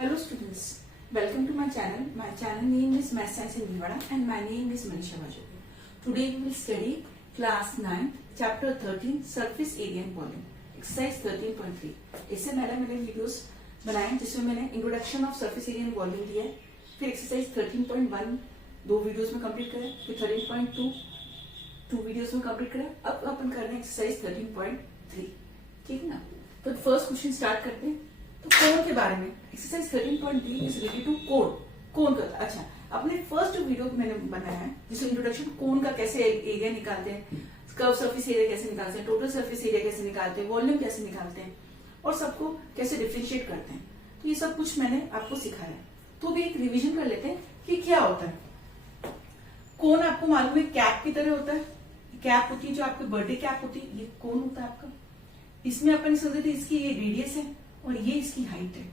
Hello students, welcome to my channel. My channel name is Math Science in Bhilwara and my name is Manisha Majumdar. Today we will study class 9, chapter 13, surface area and volume, exercise 13.3. इससे मैंने videos बनाए जिसमें मैंने introduction of surface area and volume दिया है, फिर exercise 13.1 दो videos में कंप्लीट करें, फिर 13.2 टू वीडियोस में कंप्लीट करें. अब अपन कर रहे हैं एक्सरसाइज 13.3. ठीक है ना. तो फर्स्ट क्वेश्चन स्टार्ट करते हैं. तो कोण के बारे में एक्सरसाइज 13.3 इज रिलेटेड टू कोण. कोण का अच्छा अपने फर्स्ट वीडियो मैंने बनाया है जिसमें इंट्रोडक्शन कोण का कैसे एरिया निकालते हैं, कर्व सरफेस एरिया कैसे निकालते हैं, टोटल सरफेस एरिया कैसे निकालते हैं, वॉल्यूम कैसे निकालते हैं और सबको कैसे डिफरेंशिएट करते हैं. तो ये सब कुछ मैंने आपको सिखाया है. तो भी एक रिविजन कर लेते हैं कि क्या होता है. कोण आपको मालूम है कैप की तरह होता है. कैप होती है जो आपकी बर्थडे कैप होती है, ये कोण होता है आपका. इसमें अपन समझते थे इसकी ये रेडियस है और ये इसकी हाइट है.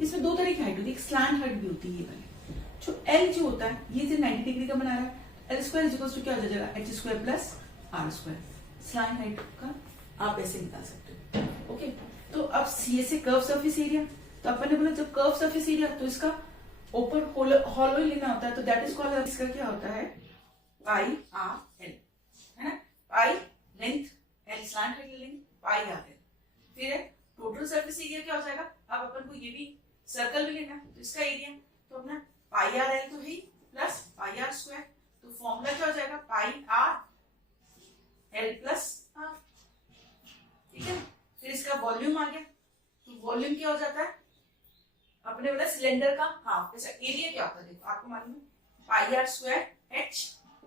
इसमें दो तरह की हाइट होती है, एक स्लैंट हाइट भी होती है. ये वाली जो एल जो होता है ये जो 90 डिग्री का बना रहा है, L square is equal to क्या हो जाएगा, H square plus R square. Slant height का आप ऐसे निकाल सकते हो. ओके. तो अब सी से कर्व सरफेस एरिया, तो अपन ने बोला जब कर्व सरफेस एरिया तो इसका ओपन हॉलो लेना होता है, तो दैट इज कॉल्ड, इसका क्या होता है पाई आर एल, है ना. पाई लेंथ, एल स्लैंट हाइट ले लेंगे, पाई आर एल. फिर टोटल सरफेस एरिया क्या हो जाएगा. अब अपन को ये भी सर्कल भी लेना है तो इसका एरिया तो अपना पाई आर एल तो है प्लस पाई आर स्क्वायर. तो फॉर्मूला क्या हो जाएगा पाई आर एल प्लस आर. ठीक है. फिर इसका वॉल्यूम आ गया, तो वॉल्यूम क्या हो जाता है अपने बोला सिलेंडर का हाफ. जैसा एरिया क्या होता है देखो आपको मालूम है पाई आर स्क्वायर एच,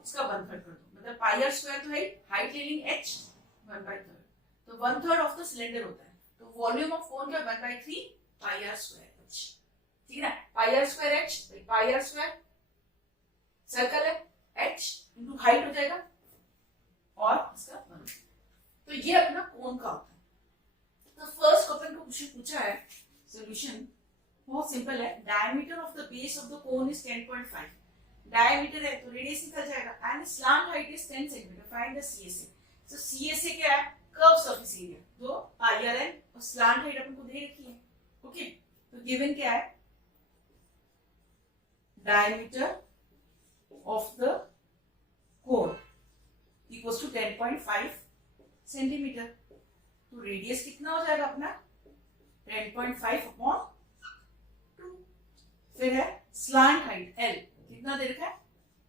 इसका 1/3 कर दो, मतलब पाई आर स्क्वायर तो है हाइट ले लेंगे एच 1/3, तो 1/3 ऑफ द सिलेंडर होता है. तो वॉल्यूम ऑफ कोन क्या 1/3 पाई आर स्क्वायर एच. ठीक है. Pi R square H, pi R square circle है एच इंटू हाइट हो जाएगा और इसका 1. तो ये अपना कोन का होता है. तो फर्स्ट अपन को क्वेश्चन पूछा है, सॉल्यूशन बहुत सिंपल है. Diameter of the base of the cone is 10.5. Diameter है तो रेडियस निकल जाएगा and slant height is 10 centimetre. Find the CSA. So CSA क्या है, कर्व सरफेस एरिया, जो पाई आर एल और स्लैंट हाइट अपन को दे रखी है. ओके. तो गिवन क्या है diameter of the cone equals to 10.5 centimetre. तो रेडियस कितना हो जाएगा अपना 10.5/2. फिर है स्लैंट हाइट एल कितना दे रखा है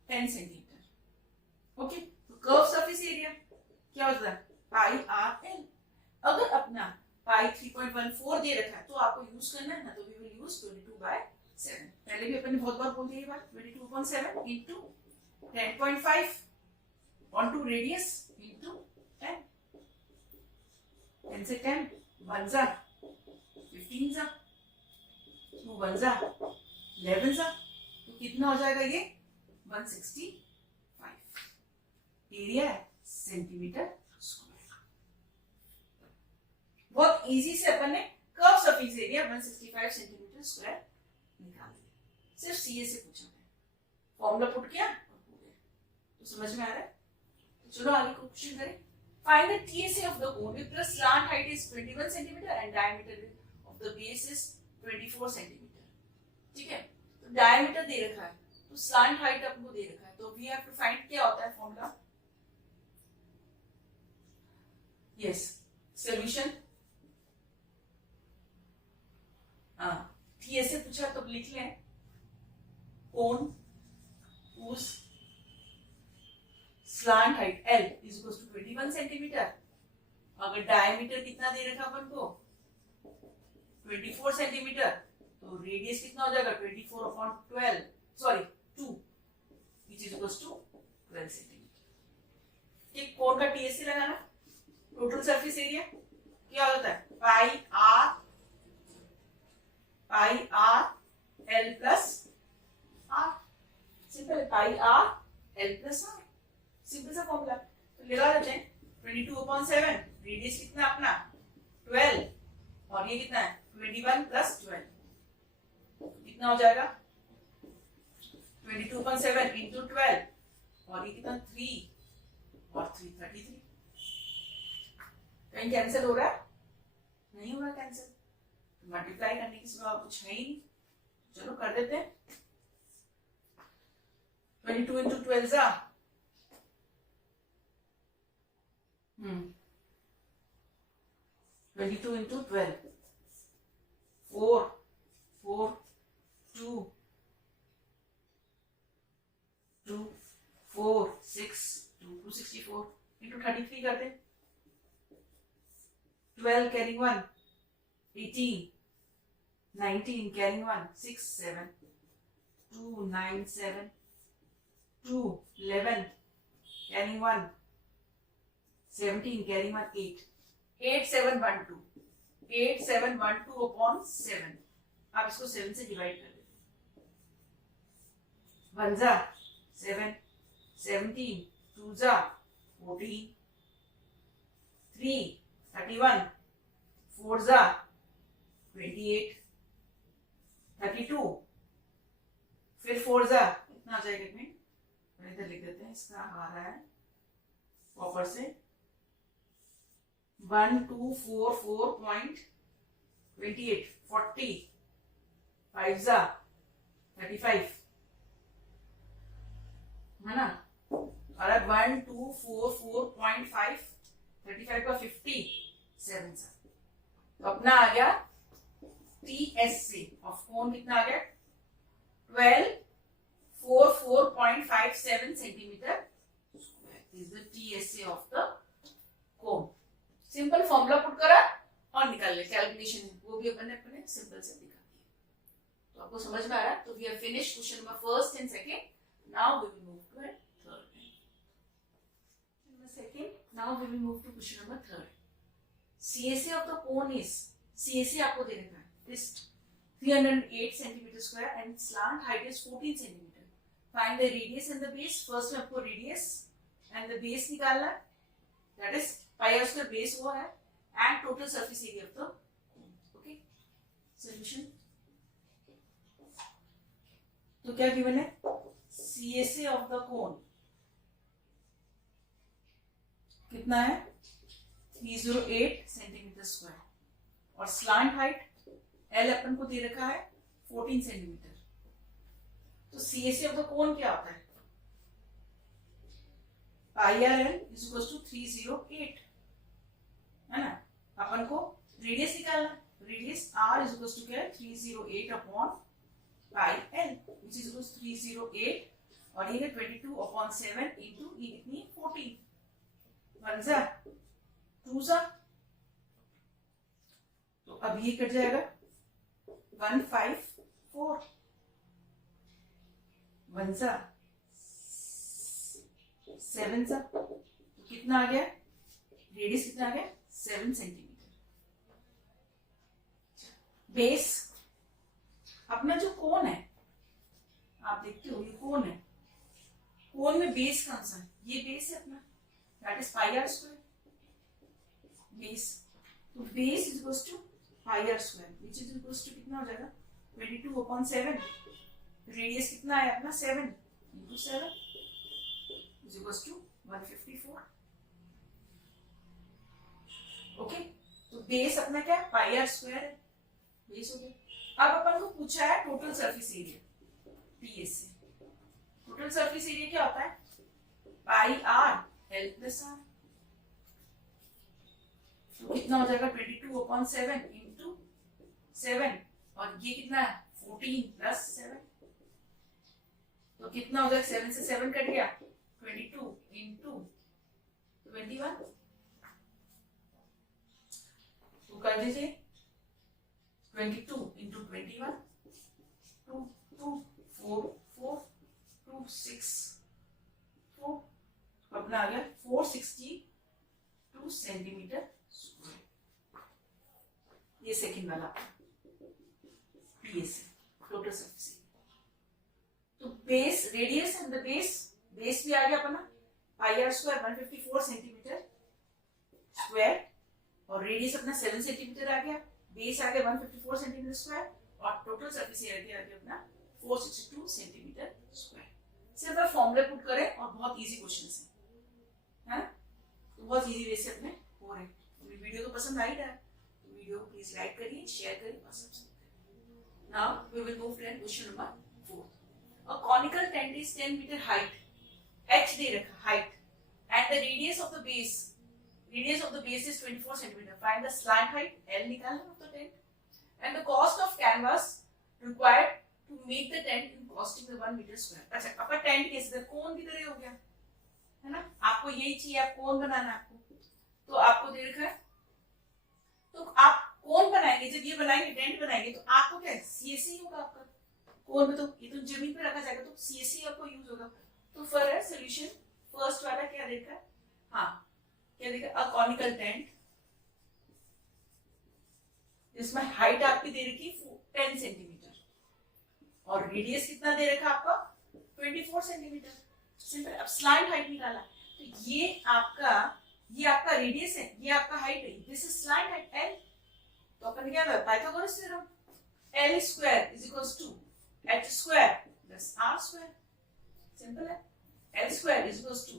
10 सेंटीमीटर. ओके. तो कर्व सरफेस एरिया क्या होता है पाई आर एल. अगर अपना पाई 3.14 दे रखा है तो आपको यूज करना है ना, तो वी विल यूज 22/7. पहले भी अपन ने बहुत बार बोल दिया ये बात. 22/7 into 10.5 on two radius into 10. 10 से 10 1 जा 15 जा 2 1 जा 11 जा, तो कितना हो जाएगा ये 165. एरिया है सेंटीमीटर स्क्वायर. बहुत इजी से अपन ने curve surface area 165 centimetre square निकाल दिया. सिर्फ सीए से पूछा है, फॉर्मूला पुट किया और हो गया. तो समझ में आ रहा है. तो चलो आगे क्वेश्चन करें. Find the TSA of the cone if the slant height is 21 cm and diameter of the base is 24 cm. ठीक है. तो डायमीटर दे रखा है तो स्लैंट हाइट आपको दे रखा है, तो वी हैव टू फाइंड क्या होता है फॉर्मूला. Yes solution. TSA पूछा तो लिख लें कोन whose slant height L is equals to 21 centimetre. अगर डायमीटर कितना दे रखा अपन को 24 सेंटीमीटर, तो रेडियस कितना हो जाएगा 24/12 sorry 2 which is equals to 12 centimetre. ये कोण का टीएससी लगाना. टोटल सरफेस एरिया क्या होता है pi R L plus R. Simple pi R L plus R. Simple सा फॉर्मूला. तो लगा देते हैं 22/7. रेडियस कितना अपना 12 और ये कितना है 21 + 12. कितना हो जाएगा 22/7 इंटू 12 और ये कितना 3 और 3 33. कहीं कैंसिल हो रहा है नहीं हो रहा कैंसिल. मल्टीप्लाई करने के सिवा कुछ है ही नहीं. चलो कर देते हैं। 22 into 12 जा 22 into 12 4 4 2 2 4 6 264 into 33 करते। 12 carrying 1 18 19 carrying 1 6 7 2 9 7 2 11 carrying 1 17 carrying 1 8 8 7 1 2 8 7 1 2 upon 7। आप इसको 7 से डिवाइड कर देते। 1 जा 7 17 2 जा 14 3 31 4 जा 28 32 फिर 4 जा कितना आ जाएगा? एक मिनट इधर लिख देते हैं। इसका आ रहा है कॉपर से 1244.28 40 5 जा 35 है ना। और 1244.5 35 का 57 सा। तो अपना आ गया TSA ऑफ कोन कितना आ गया? 1244.57 centimetre is the TSA of the cone. Simple formula put करा और निकाल ले। कैलकुलेशन वो भी अपन ने अपने सिंपल से दिखा दिया। तो आपको समझ में आया? तो we have finished question number first and second. Now we will move to third. Second now we will move to question number third. CSA of the cone is, CSA आपको दे रखा है this 308 centimetre square and slant height is 14 centimetre. Find the radius and the base. First में आपको radius and the base निकालना है, that is pi R square base वो है and total surface area of the cone. Okay solution. तो क्या given है? CSA of the कोन कितना है? 308 सेंटीमीटर स्क्वायर और स्लांट हाइट L अपन को दे रखा है 14 सेंटीमीटर। तो CSA ऑफ द कोन क्या होता है? IRL इज इक्वल टू 308 है ना। अपन को रेडियस निकालना है। Radius R is equal to क्या है? 308 upon pi L which is equal to 308 और ये है 22 अपॉन 7 इंटू ये कितनी 14। 1 जा 2 जा तो अब ये कट जाएगा 154 1 जा 7 जा तो कितना आ गया? रेडियस कितना आ गया? 7 सेंटीमीटर। बेस अपना जो कोन है आप देखते हो ये कोन है। कोन में बेस कौन सा है? ये बेस है अपना, that is pi R square base. तो base is equal to pi R square which is equal to कितना हो जाएगा? 22 अपॉन 7। रेडियस कितना है अपना? 7 into 7 is equal to 154। Okay तो बेस अपना क्या है? पाई आर स्क्वायर है, बेस हो गया। अब अपन को पूछा है total surface area TSA। Total surface area क्या होता है? Pi R L plus R. तो कितना हो जाएगा? 22 अपॉन 7 इंटू 7 और ये कितना है? 14 प्लस 7 तो कितना हो जाएगा? 7 से 7 कट गया 22 इंटू 21 तो कर दीजिए 22 इंटू 21 2 2 4 4 2 6 4 अपना आ गया 462 सेंटीमीटर स्क्वायर। ये सेकंड वाला TSA टोटल सरफेस। तो base radius and the base भी आ गया अपना पाई आर स्क्वायर 154 सेंटीमीटर स्क्वायर और रेडियस अपना 7 सेंटीमीटर आ गया। बेस आ गया 154 सेंटीमीटर स्क्वायर और टोटल सरफेस एरिया आ गया अपना 462 सेंटीमीटर स्क्वायर। सिर्फ आप फॉर्मूले पुट करें और बहुत इजी क्वेश्चन है ना। तो बहुत इजी वे से अपने हो रहे हैं। वीडियो तो पसंद आ ही रहा है तो वीडियो को प्लीज लाइक करिए, शेयर करिए और सब्सक्राइब करिए। Now we will move to question number 4. A conical tent is 10 meter height. H दे रखा height and the radius of the base is 24 centimeter. Find the slant height L निकालना of the tent and the cost of canvas required to make the tent in costing the 1 meter square. अच्छा आपका tent कैसे कोन की तरह हो गया है ना, आपको यही चाहिए, आप कोन बनाना है आपको, तो आपको दे रखा है, तो आप कोन बनाएंगे, जब ये बनाएंगे टेंट बनाएंगे तो आपको क्या है सीएससी होगा आपका कोन में, तो ये तो जमीन पे रखा जाएगा तो सीएससी आपको यूज होगा। तो फॉर है सॉल्यूशन फर्स्ट वाला क्या देखा है, हाँ क्या देखा, अ कॉनिकल टेंट जिसमें हाइट आपकी दे रखी 10 सेंटीमीटर और रेडियस कितना दे रखा आपका 24 सेंटीमीटर। सिंपल। अब स्लाइड हाइट निकाला तो ये आपका रेडियस है, ये आपका हाइट है, this is slant height L. तो अपन क्या है Pythagoras theorem, L square is equals to H square plus R square. Simple है। L square is equals to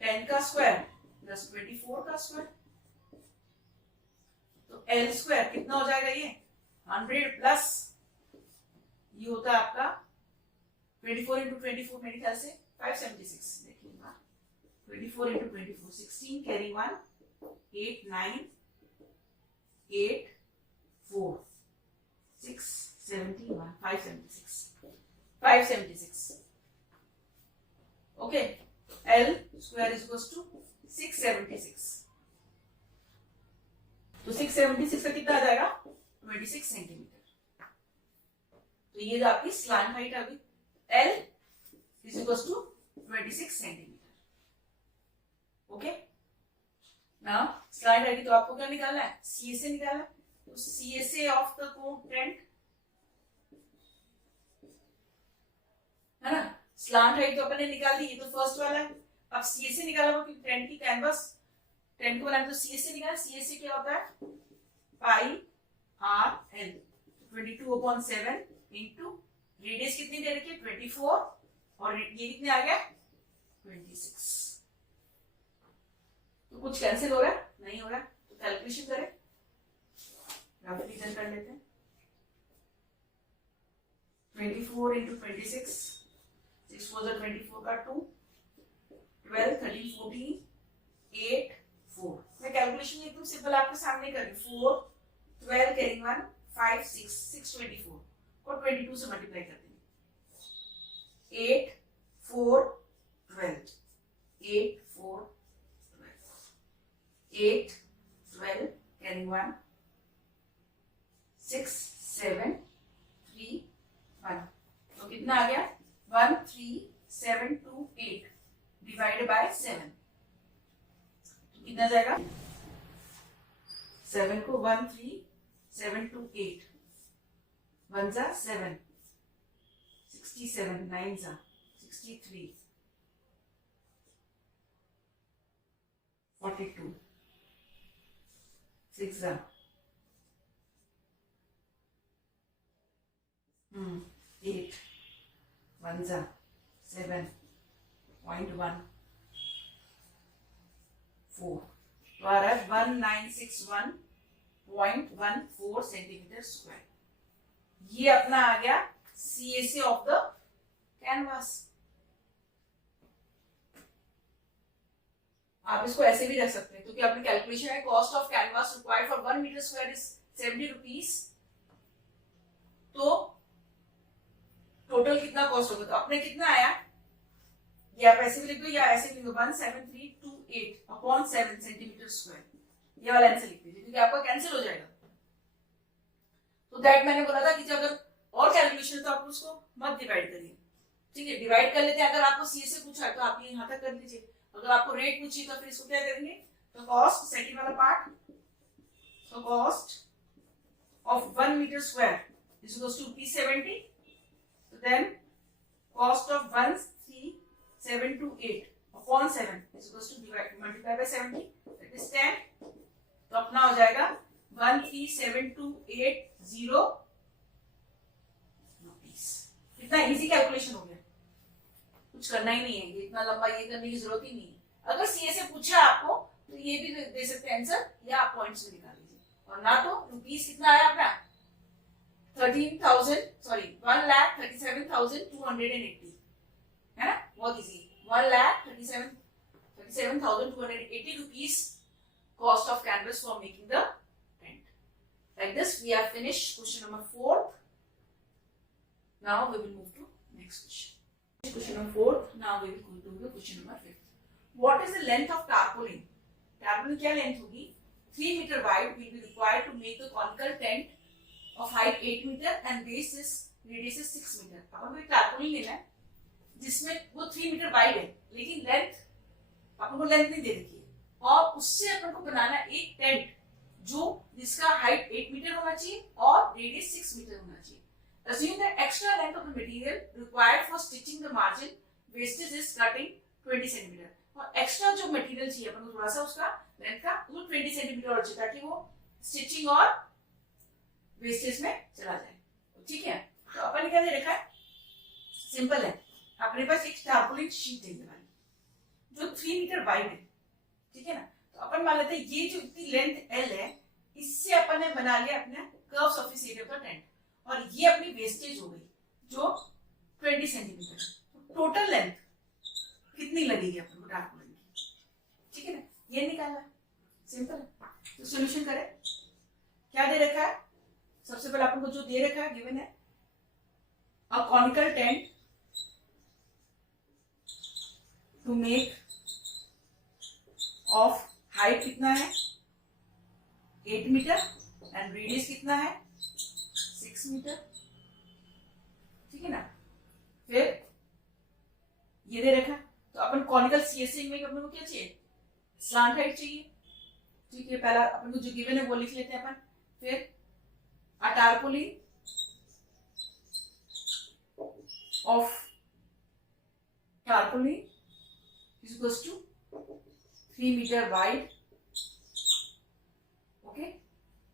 10 का स्क्वायर प्लस 24 का स्क्वायर, तो एल स्क्वायर कितना हो जाएगा, ये 100 प्लस ये होता है आपका 24 इंटू 24 मेरे ख्याल से 576, देखिएगा 24 into 24 16 carry 1 8 9 8 4 6 71 576 okay. L square is equals to 676, तो 676 का कितना आ जाएगा 26 सेंटीमीटर। तो ये जो आपकी स्लांट हाइट आ गई, L is equals to 26 centimetre. Okay, now slide आएगी तो आपको क्या निकालना है, CSA निकालना है। तो CSA ऑफ द टेंट है ना, स्लांट हाइट तो अपन ने निकाल दी, ये तो फर्स्ट वाला है। अब CSA निकाला वो टेंट की कैनवस, टेंट को बनाना तो CSA निकाला। CSA क्या होता है pi R L, 22/7 into radius कितनी दे रखी है 24 और ये कितने आ गया 26। तो कुछ कैंसिल हो रहा है, नहीं हो रहा, तो कैलकुलेशन करें, रफली कर लेते हैं। 24 इंटू 26, 6 4 24 का 2 12 13 14 8 4। मैं कैलकुलेशन एकदम सिंपल आपके सामने कर रही हूँ। 4 12 कैरी 1 5 6 6 24 और 22 से मल्टीप्लाई कर देंगे। 8 4 12 8 4 12 8 12 कैरी 1 6 7 3 1, तो कितना आ गया 13728 डिवाइडेड बाय 7, तो कितना जाएगा 7 को 13728 1 जा 7 67 9 जा 63 42 6 जा 8 1 जा 7.1 4, तो आ रहा है 1961.14 सेंटीमीटर स्क्वायर। ये अपना आ गया CSA ऑफ द कैनवास। आप इसको ऐसे भी रख सकते हैं क्योंकि अपनी कैलकुलेशन है cost of canvas required for 1 metre square is 70 rupees. तो टोटल कितना कॉस्ट होगा, तो अपने कितना आया, ये आप ऐसे भी लिख दो या ऐसे लिख दो 17328/7 सेंटीमीटर स्क्वायर, ये वाला आंसर लिख दीजिए क्योंकि आपका कैंसिल हो जाएगा। तो दैट मैंने बोला था कि अगर और कैलकुलेशन तो आप उसको मत डिवाइड करिए, ठीक है, डिवाइड कर लेते हैं। अगर आपको CSA पूछा है तो आप ये यहां तक कर लीजिए, अगर आपको रेट पूछी तो फिर इसको क्या करेंगे, तो कॉस्ट सेकंड वाला part, so cost of 1 meter square is equals to P70. So then cost of 13728/7 is equals to multiply by 70, that is 10. तो अपना हो जाएगा 137,280 रुपीस। इतना इजी कैलकुलेशन हो गया, कुछ करना ही नहीं है, ये इतना लंबा ये करने की जरूरत ही नहीं है। अगर CSA पूछा आपको तो ये भी दे सकते हैं आंसर, या आप पॉइंट्स में निकाल लीजिए। और ना तो रुपीस कितना आया अपना 1,37,280 है ना, बहुत easy. 1,37,280 rupees cost of canvas for making the tent. Like this, we have finished question number 4. Now we will move to next question. Question number 4. Now we will go to the question number 5. What is the length of tarpaulin? Tarpaulin क्या length होगी? 3 meter wide will be required to make the conical tent of height 8 meter and base is radius is 6 meter. अपन को एक tarpaulin लेना है जिसमें वो 3 metre wide है, लेकिन लेंथ अपन को लेंथ नहीं दे रखी है, और उससे अपन को बनाना एक टेंट जो जिसका हाइट 8 मीटर होना चाहिए और रेडियस 6 मीटर होना चाहिए। Assume that extra length of the material required for stitching the margin wastage is cutting 20 centimeter. और एक्स्ट्रा जो मटेरियल चाहिए अपन को थोड़ा सा उसका लेंथ का वो 20 सेंटीमीटर और चाहिए ताकि वो स्टिचिंग और वेस्टेज में चला जाए। ठीक है, तो अपन ने क्या दे रखा है, सिंपल है, अपने पास एक टारपोलिन शीट है ये वाली जो 3 मीटर वाइड है। ठीक है ना, तो अपन मान लेते हैं ये जो इतनी लेंथ L है, इससे अपन ने बना लिया अपना कर्व सरफेस एरिया का टेंट, और ये अपनी वेस्टेज हो गई जो 20 सेंटीमीटर। टोटल लेंथ कितनी लगेगी अपन को टारपोलिन की? ठीक है ना, ये निकालना सिंपल है। तो सॉल्यूशन करें, क्या दे रखा है, सबसे पहले अपन को जो दे रखा है गिवन है a conical tent to make of height कितना है 8 मीटर एंड रेडियस कितना है 6 मीटर। ठीक है ना, फिर ये दे रखा, तो अपन कॉनिकल सीएससी में अपन को क्या चाहिए, स्लांट हाइट चाहिए। ठीक है, पहला अपन को जो गिवन है वो लिख लेते हैं अपन। फिर a tarpaulin of tarpaulin is equals to 3 meter wide, okay,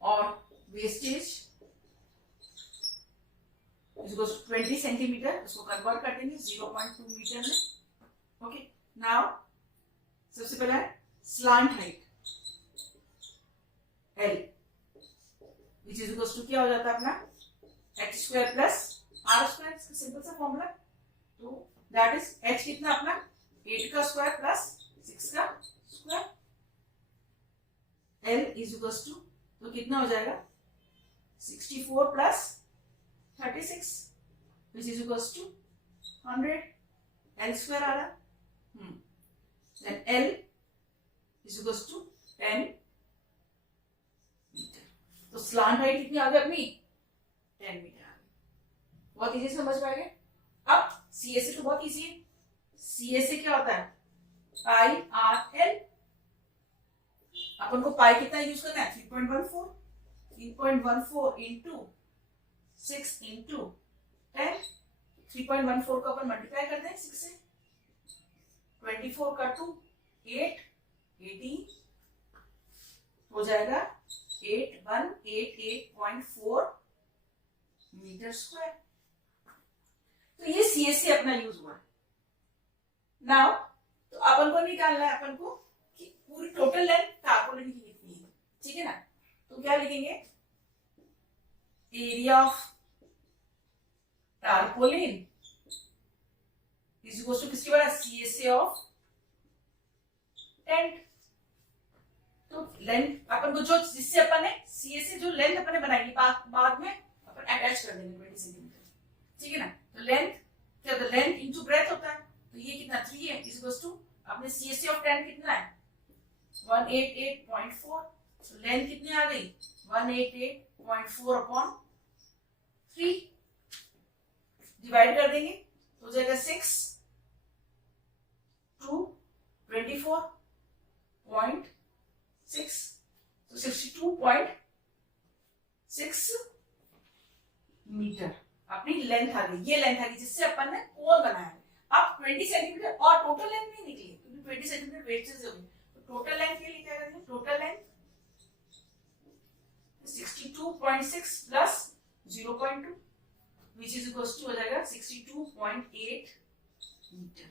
और wastage is equals to 20 centimeter, इसको कन्वर्ट कर देंगे 0.2 मीटर में। ओके, नाउ सबसे पहला है slant height L which is equals to क्या हो जाता है अपना h square plus r square, simple सा फॉर्मूला। तो दैट इज h कितना अपना 8 का स्क्वायर प्लस 6 का square, L is equals to, तो कितना हो जाएगा 64 plus 36 which is equals to 100, L square आ रहा, then L is equals to 10 metre. तो स्लांट हाइट कितनी आ गई अपनी 10 मीटर आ गई। बहुत इजी समझ पाएंगे। अब सीएसए तो बहुत इजी है, सीएसए क्या होता है पाई आर एल, अपन को पाई कितना यूज करना है 3.14 इंटू 6 इंटू 10, 3.14 को अपन मल्टीप्लाई कर दें 6 से, 24 का 2 8 18 हो जाएगा 8188.4 मीटर स्क्वायर। तो ये सीएससी अपना यूज हुआ। नाउ तो अपन को निकालना है अपन को कि पूरी टोटल लेंथ टारपोलिन की कितनी है। ठीक है ना, तो क्या लिखेंगे, area of tarpaulin is equal to किसकी बड़ा सीएसए ऑफ टेंट। तो लेंथ अपन को जो जिससे अपन ने सीएसए जो लेंथ अपन ने बनाई बाद में अपन अटैच कर देंगे 20 सेंटीमीटर। ठीक है ना, तो लेंथ क्या होता है, लेंथ इंटू ब्रेथ होता है, तो ये कितना 3 है इज इक्वल्स टू अपने सीएससी ऑफ टेंट कितना है 188.4, तो लेंथ कितनी आ गई 188.4 अपॉन 3, डिवाइड कर देंगे तो हो जाएगा 6 2 24.6, तो 62.6 मीटर अपनी लेंथ आ गई। ये लेंथ आ गई जिससे अपन ने कोन बनाया है। अब 20 सेंटीमीटर और टोटल लेंथ नहीं निकली क्योंकि 20 सेंटीमीटर वेस्टेज हो गई, तो टोटल लेंथ के लिए क्या करेंगे, total length 62.6 plus 0.2 which is equals to हो जाएगा 62.8 मीटर।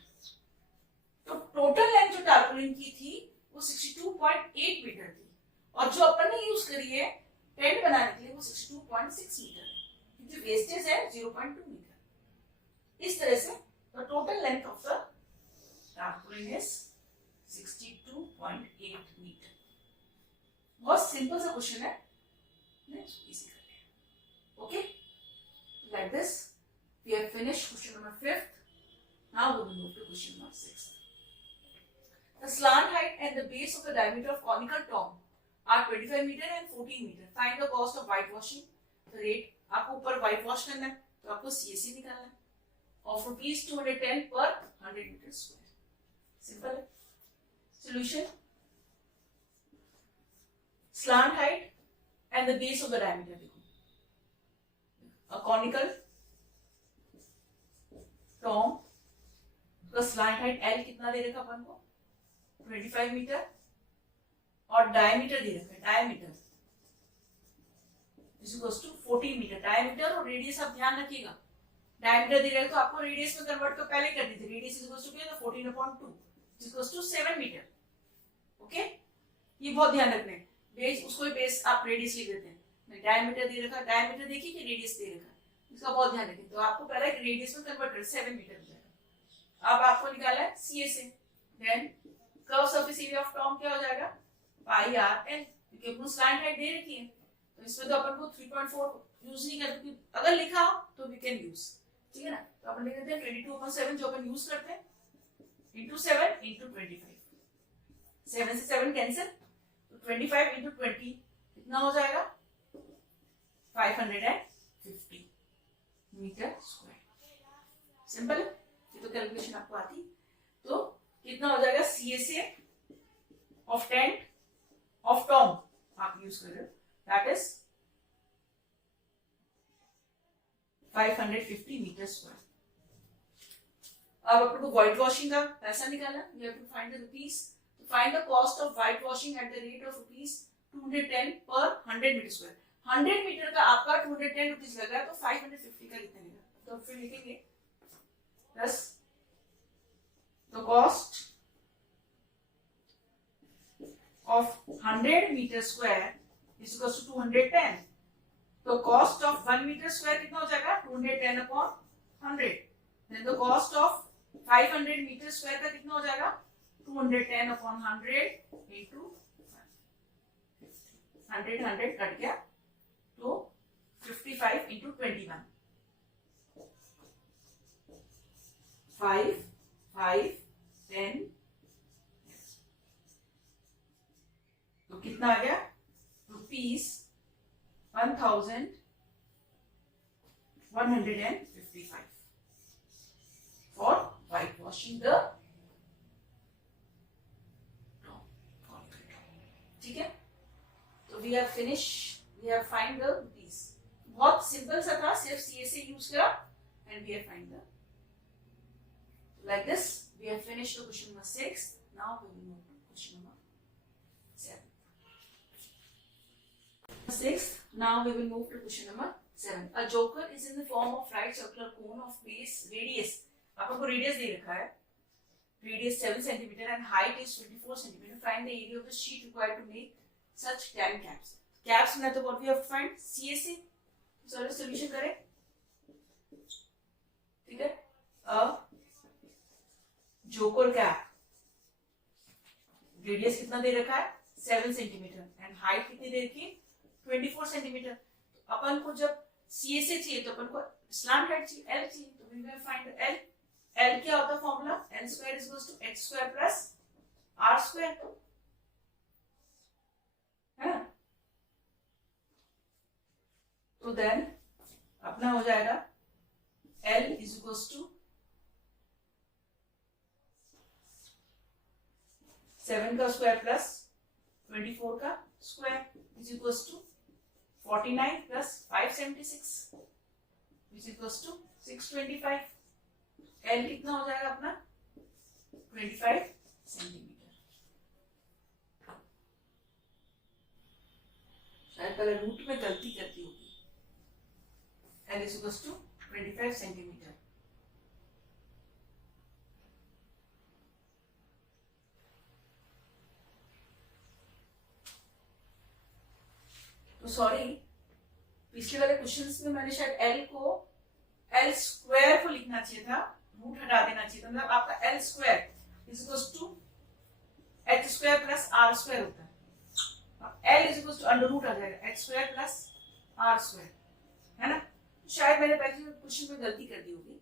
तो टोटल लेंथ जो टारपोलिन की थी वो 62.8 मीटर थी, और जो अपन ने यूज करी है टेंट बनाने के लिए वो 62.6 मीटर है। क्योंकि वेस्टेज है 0.2 मीटर। इस तरह से the total length of the tarpaulin is 62.8 metre. बहुत सिंपल सा क्वेश्चन है, इजी कर लिया। Okay, like this we have finished question number 5th. Now we will move to question number 6th. The slant height and the base of the diameter of conical dome are 25 meter and 14 meter. Find the cost of whitewashing. The rate, आपको ऊपर white wash करना है तो आपको CAC निकालना है of rupees 210 per 100 meter square. Simple है. Solution: slant height and the base of the diameter. देखो, a conical dome का slant height L कितना दे रखा अपन को 25 मीटर और डायमीटर दे रखा है, diameter is equals to 14 metre. Diameter और रेडियस आप ध्यान रखिएगा, डायमीटर दे रहा है तो आपको रेडियस में कन्वर्ट तो पहले कर दी थी। रेडियस इज इक्वल्स टू क्या था 14/2 is equals to 7 metre. Okay, ये बहुत ध्यान रखना है। बेस उसको बेस आप रेडियस लिख देते हैं, डायमीटर दे रखा, डायमीटर देखिए कि रेडियस दे रखा है, इसका बहुत ध्यान रखें। तो आपको पहले रेडियस में कन्वर्ट कर 7 मीटर हो जाएगा। अब आपको निकाला है CAC, then curve surface area of tomb क्या हो जाएगा पाई आर एल, क्योंकि अपनी स्लैंट हाइट दे रखी है तो इसमें तो अपन को 3.4 यूज नहीं करते, अगर लिखा हो तो वी कैन यूज, ठीक है ना। तो अपन लिख देते हैं 22/7 जो अपन यूज करते हैं इंटू 7 इंटू 25, 7 से 7 कैंसिल, तो 25 इंटू 20 कितना हो जाएगा 550 मीटर स्क्वायर। सिंपल है, ये तो कैलकुलेशन आपको आती। तो कितना हो जाएगा CAC of tent of Tom आप यूज कर रहे हो, दैट इज 550 मीटर स्क्वायर। अब अपन को व्हाइट वॉशिंग का पैसा निकालना, we have to find the rupees. तो find the cost of white washing at the rate of rupees 210 per 100 metre square. 100 metre का आपका 210 रुपीज लग रहा है, तो 550 का कितना लेगा, तो फिर लिखेंगे plus the cost of 100 meter square is equals to 210. तो cost of 1 meter square कितना हो जाएगा 210 upon 100. Then the cost of 500 meter square का कितना हो जाएगा 210 upon 100 into 100 कट गया तो 55 into 21, 5 5 10, तो कितना आ गया rupees 1155 for white washing the tomb. ठीक है, तो we have finish, we have find the rupees. बहुत सिंपल सा था, सिर्फ CAC यूज करा and we have find the, like this we have finished the question number 6. Now we will move to question number 7. 6. Now we will move to question number 7. A joker is in the form of right circular cone of base radius. आपको radius दे रखा है, radius 7 cm and height is 24 cm. Find the area of the sheet required to make such 10 caps. Caps में तो what we have to find CAC. So solution करें, ठीक है। A joker cap radius कितना दे रखा है 7 सेंटीमीटर एंड हाइट कितनी दे रखी है 24 सेंटीमीटर। तो अपन को जब CAC चाहिए तो अपन को स्लैंट हाइट चाहिए, L चाहिए, तो we will find L। L क्या होता है formula, L square is equals to h square plus r square, है ना। तो देन अपना हो जाएगा L इज इक्वल्स टू 7 का स्क्वायर प्लस 24 का square is equals to 49 plus 576 is equals to 625। L कितना हो जाएगा अपना 25 सेंटीमीटर। शायद पहले रूट में गलती करती होगी। L is equals to 25 centimetre. तो सॉरी, पिछले वाले क्वेश्चंस में मैंने शायद एल स्क्वायर को लिखना चाहिए था, रूट हटा देना चाहिए था, मतलब आपका L square is equal to H square plus R square होता है। L is equal to under root आ जाएगा H square plus R square, है ना। शायद मैंने पहले क्वेश्चन में गलती कर दी होगी,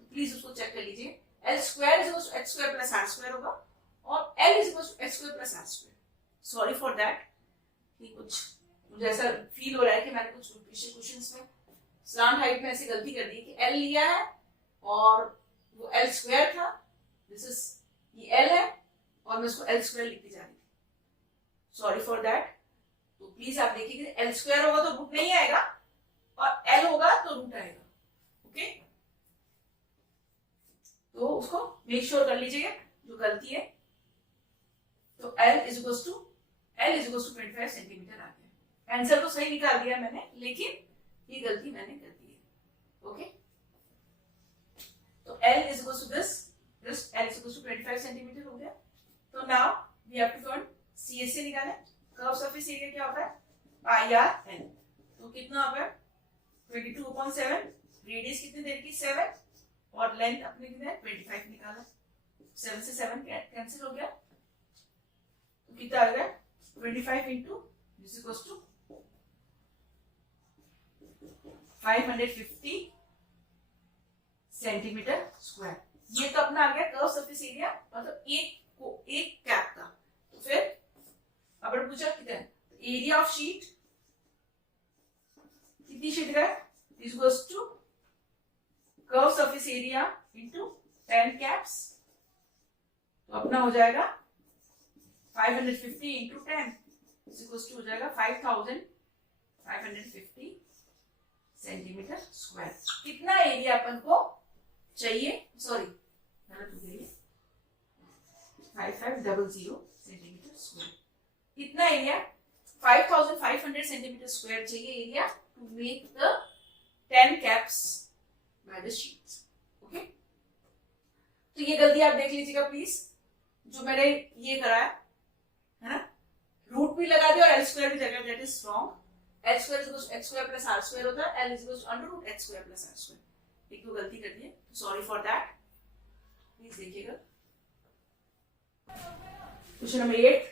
तो प्लीज उसको चेक कर लीजिए। L square is equal to H square plus R square होगा और L is equal to H square plus R square. Sorry for that, कुछ मुझे ऐसा फील हो रहा है कि मैंने कुछ पिछले क्वेश्चंस में स्लांट हाइट में ऐसी गलती कर दी कि एल लिया है और वो एल स्क्वायर था, दिस इज ये एल है और मैं उसको एल स्क्वायर लिखती जा रही थी। Sorry for that. तो प्लीज आप देखिए कि एल स्क्वायर होगा तो रूट नहीं आएगा और एल होगा तो रूट आएगा। ओके, तो उसको मेक श्योर कर लीजिएगा जो गलती है। तो L is equal to 25 centimetre आ गया। आंसर तो सही निकाल दिया मैंने, लेकिन ये गलती मैंने कर दी है। ओके, तो L is equal to this L is equal to 25 centimetre हो गया। तो now we have to find CSA निकालें। कर्व सरफेस एरिया क्या होता है? Pi R L. तो कितना होगा? 22/7। रेडियस कितनी देर की? 7 और लेंथ अपने कितना है? 25 निकाला। 7 से 7 कैंसिल हो गया, तो कितना आ गया? 25 into this equals to 550 centimetre square. ये तो अपना आ गया कर्व सरफेस एरिया, मतलब एक कैप का। तो फिर अपन पूछा कितना है एरिया ऑफ शीट, कितनी शीट का है? Is equals to curve surface area into 10 caps. तो अपना हो जाएगा 550 इंटू 10 इज इक्वल्स टू हो जाएगा 5550 सेंटीमीटर स्क्वायर। कितना एरिया अपन को चाहिए? सॉरी, गलत हो गई, 5500 सेंटीमीटर स्क्वायर। कितना एरिया? 5500 सेंटीमीटर स्क्वायर चाहिए area to make the 10 caps by the sheets. Okay, तो ये गलती आप देख लीजिएगा प्लीज, जो मैंने ये कराया है ना, रूट भी लगा दिया और एल स्क्वायर भी लगा, that is wrong. L square is X square plus R square होता है, L is under root X square plus R square. एक तो गलती कर दी है, सॉरी फॉर दैट, प्लीज देखिएगा। Question number 8,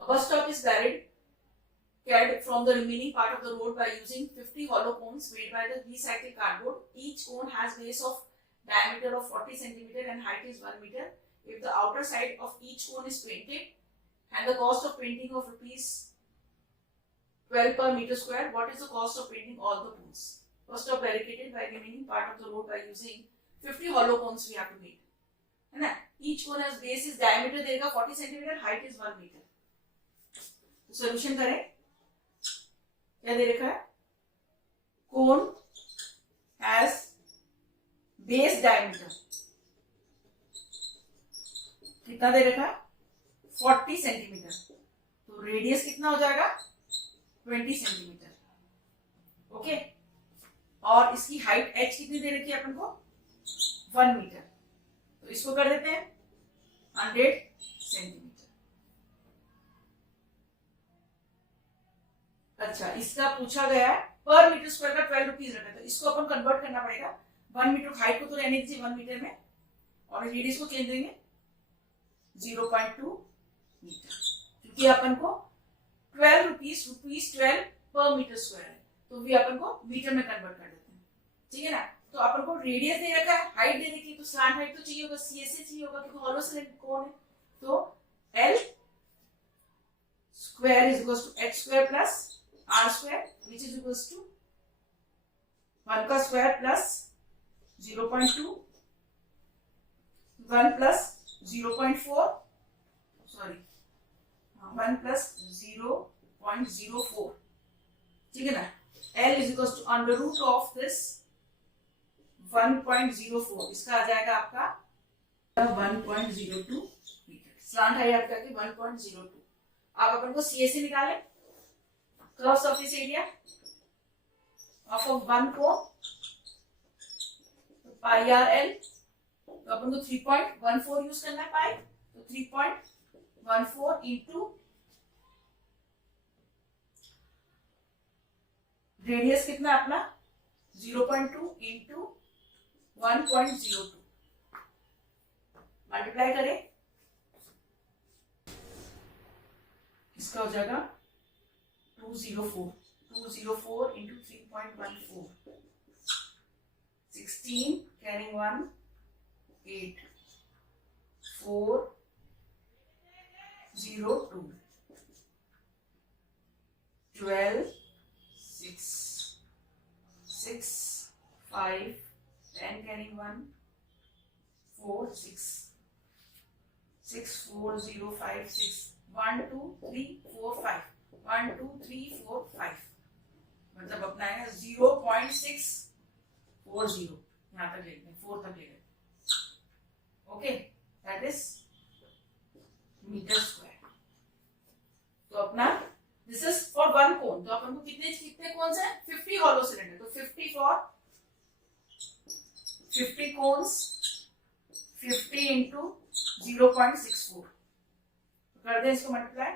bus stop is carried from the remaining part of the road by using 50 hollow cones made by the recycled cardboard. Each cone has base of diameter of 40 cm and height is 1 meter. If the outer side of each cone is painted and the cost of painting of rupees 12 per meter square, what is the cost of painting all the cones? Bus stop barricaded by remaining part of the road by using 50 hollow cones we have to make, है ना। Each cone has base is diameter देगा 40 cm, height is 1 meter. तो solution करें, क्या दे रखा है? कोन has base diameter कितना दे रखा है? 40 सेंटीमीटर। तो रेडियस कितना हो जाएगा? 20 सेंटीमीटर। ओके, और इसकी हाइट h कितनी दे रखी है अपन को? 1 मीटर। तो इसको कर देते हैं 100 सेंटीमीटर। अच्छा, इसका पूछा गया है पर मीटर स्क्वायर का 12 रुपीज रखा, तो इसको अपन कन्वर्ट करना पड़ेगा। 1 मीटर हाइट को तो रहने दीजिए 1 मीटर में, और रेडियस को चेंज देंगे 0.2 मीटर, क्योंकि अपन को 12 रुपीज 12 पर मीटर स्क्वायर है, तो भी अपन को मीटर में कन्वर्ट कर देते हैं, ठीक है ना। तो अपन को रेडियस दे रखा है, हाइट दे रखी है, तो स्लैंट हाइट तो चाहिए होगा, CSA चाहिए होगा, क्योंकि हॉलो सिलेंडर कोन है। तो L square is equal to h square plus r square, which is equals to 1 का square plus 0.2, 1 plus 0.4, sorry 1 plus 0.04, ठीक है ना। L is equals to under root of this 1.04, इसका आ जाएगा आपका 1.02 मीटर। स्लांट है आपका 1.02। आप अपन को CSA निकालें, curve surface area of one cone, pi R L. तो अपन को 3.14 यूज करना है पाई, तो 3.14 इंटू रेडियस कितना अपना 0.2 इंटू 1.02 मल्टीप्लाई करें, इसका हो जाएगा 204 इंटू 3.14, 16 carrying 1 8 4 0 2 12 6 6 5 10 carrying 1 4 6 6 4 0 5 6 1 2 3 4 5 1 2 3 4 5 मतलब अपना है 0.640 यहां तक ले गए 4 तक ले गए. Okay, that is metre square. तो अपना this is for one cone. तो अपन को कितने कितने कोन्स हैं 50 हॉलो सिलेंडर. तो 50 फॉर 50 कोन्स 50 इंटू 0.64 कर दें इसको मल्टीप्लाई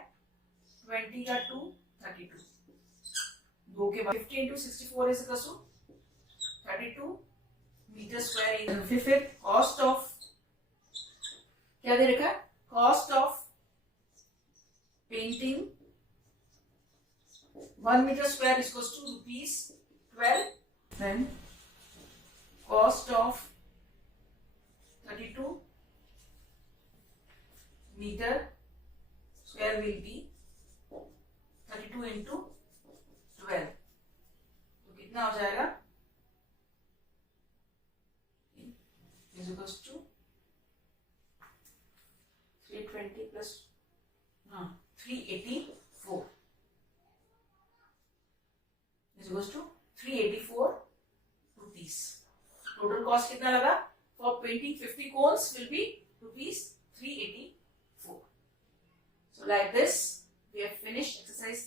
20 का 2 32 दो के बाद 50 into 64 is equal to 32 metre square. फिर कॉस्ट ऑफ क्या दे रखा है, cost of painting 1 metre square is equal to ₹12. Then cost of 32 metre square will be 32 into 12. तो कितना हो जाएगा is equals to 320 plus 384 is equals to 384 rupees. Total cost कितना लगा for painting 50 cones will be ₹384. So like this we have finished exercise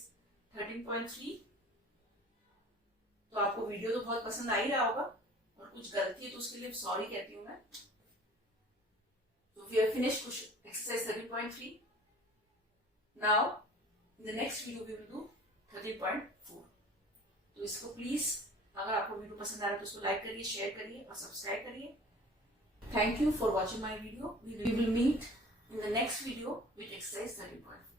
13.3. तो आपको video तो बहुत पसंद आ ही रहा होगा और कुछ गलती है तो उसके लिए सॉरी कहती हूँ मैं. तो we have finished exercise 13.3. Now in the next video we will do 13.4. तो इसको प्लीज अगर आपको वीडियो पसंद आ रहा है तो उसको लाइक करिए, शेयर करिए और सब्सक्राइब करिए. Thank you for watching my video. We will meet in the next video with exercise 13.4.